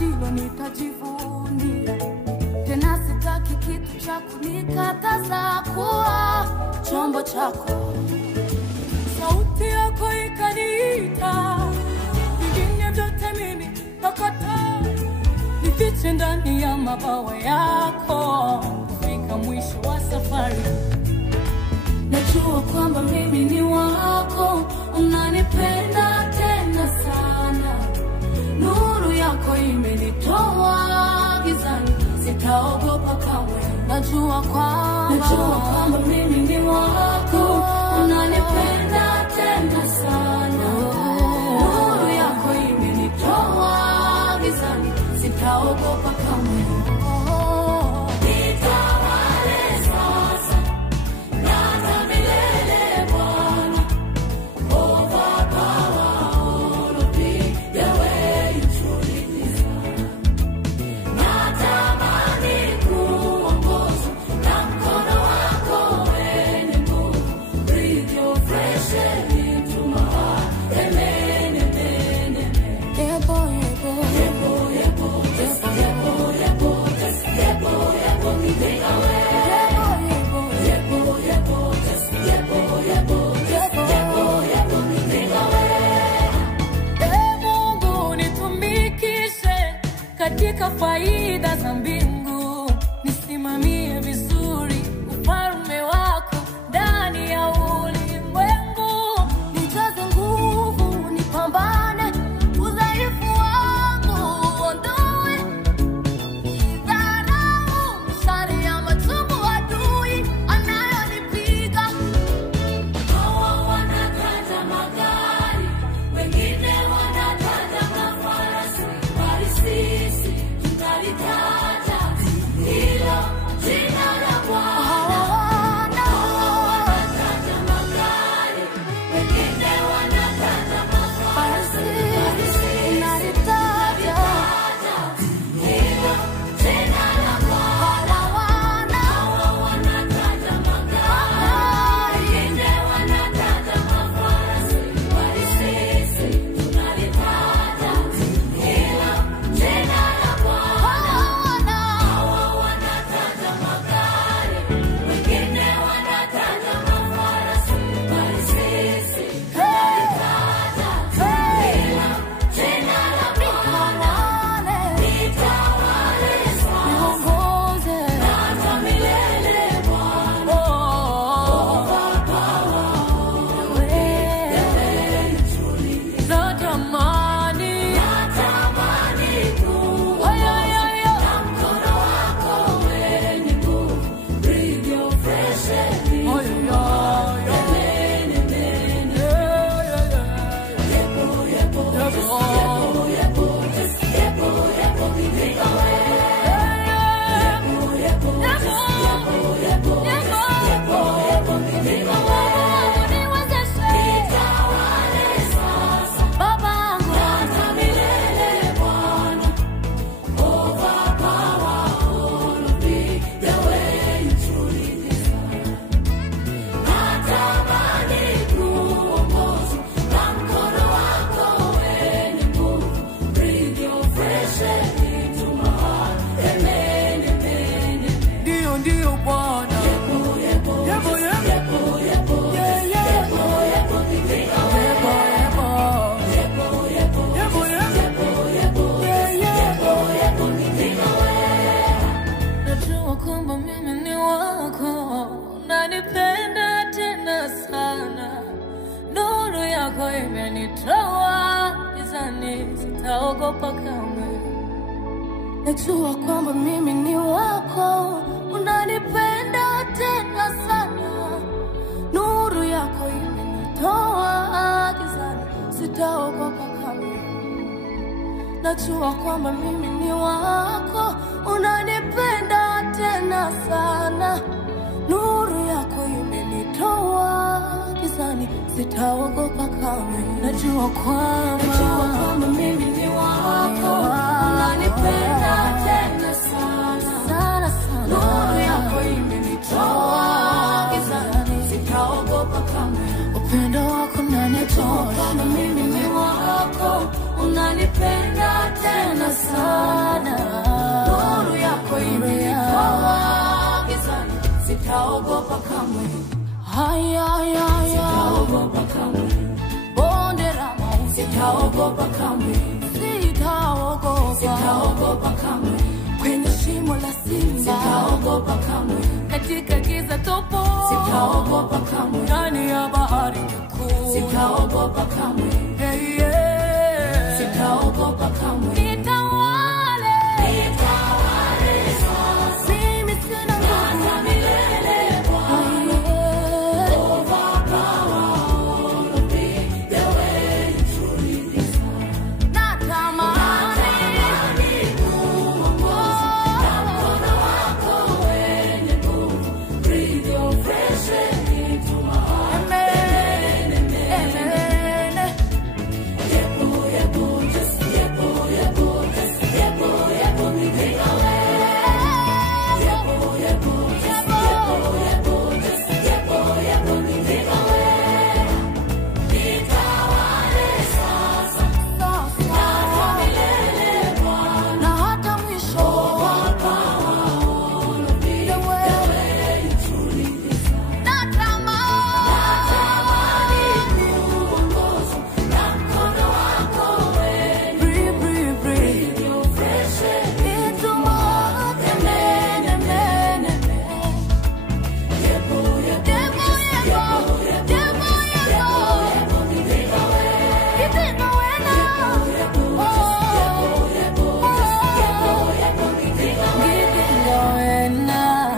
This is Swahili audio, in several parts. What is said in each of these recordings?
ndilo nitajivunia. Tena sitaki kitu cha kunikataza kuwa chombo chako. Sauti yako ikaniita, vingine vyote mimi nakataa. Nifiche ndani ya mabawa yako, kufika mwisho wa safari. Najua kwamba mimi ni wako, unanipenda tena sana. Nuru yako imenitoa gizani, sitaogopa kamwe. Najua kwamba mimi ni wako, unanipenda tena sana. Nuru yako imenitoa gizani, sitaogopa kamwe. Katika faida za mbingu, nisimamie vizuri ufalme wako ndani ya ulimwengu. Nijaze nguvu, nipambane, udhaifu wangu uondoe. Dharau, mishale ya machungu adui anayonipiga. Hawa wanakata magari, wengine wanakata mafarasi. Sisi tunalitaja hilo jina la Bwana. Wanakata magari, wengine wanakata mafarasi. Tunalitaja hilo jina la Bwana. Wanakata magari, wengine wanakata mafarasi. Sisi tunalitaja hilo jina la Bwana. Wanakata magari, wengine wanakata mafarasi. Sisi tunalitaja hilo jina la Bwana. Nitawale sasa na hata milele Bwana. Natamani kuwa na mkono wako wenye nguvu. Breathe your fresh air into my heart. Ndio Bwana. Najua kwamba mimi ni wako, unanipenda tena sana. Nuru yako imenitoa gizani, sitaogopa kamwe. Najua kwamba mimi ni wako, unanipenda tena sana. Nuru yako imenitoa gizani, sitaogopa kamwe. Najua kwamba mimi ni wako, unanipenda tena sana. Nuru yako imenitoa gizani, sitaogopa kamwe. Najua kwamba mimi ni wako, unanipenda tena sana. Nuru yako imenitoa gizani, sitaogopa kamwe. Upendo wako unanitoa, mimi ni wako, unanipenda tena sana. sitaogopa kamwe. Sitaogopa kamwe. Bonde la mauti, sitaogopa kamwe. Sitaogopa kamwe. Kwenye shimo la simba, sitaogopa kamwe. Katika giza topo, sitaogopa kamwe. Ndani ya bahari kuu, sitaogopa kamwe. Hey, yeah. Sitaogopa kamwe. Nitawale sasa. Mimi sina nguvu milele Bwana. Overpower all of me, the way you truly desire. Natamani kuongoza na mkono wako wenye nguvu. Breathe your fresh air into my heart. Amen, amen. Yepo, yepo, just yepo, yepo, just yepo, yepo, nipige away. Yepo, yepo, just yepo, yepo, just yepo, yepo, nipige away. Nitawale sasa, na hata milele Bwana, na hata mwisho. Overpower all of me, the way you truly desire. Natamani kuongozwa na mkono wako wenye breathe your fresh air into my heart. Amen, amen, amen. Yepo, yepo, just yepo, yepo, just yepo, yepo, nipige away. Nipige away now. Yepo, just yepo, yepo, just yepo, yepo, nipige away. Nipige away now.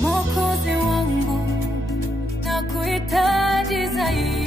Mwokozi wangu, nakuhitaji zaidi.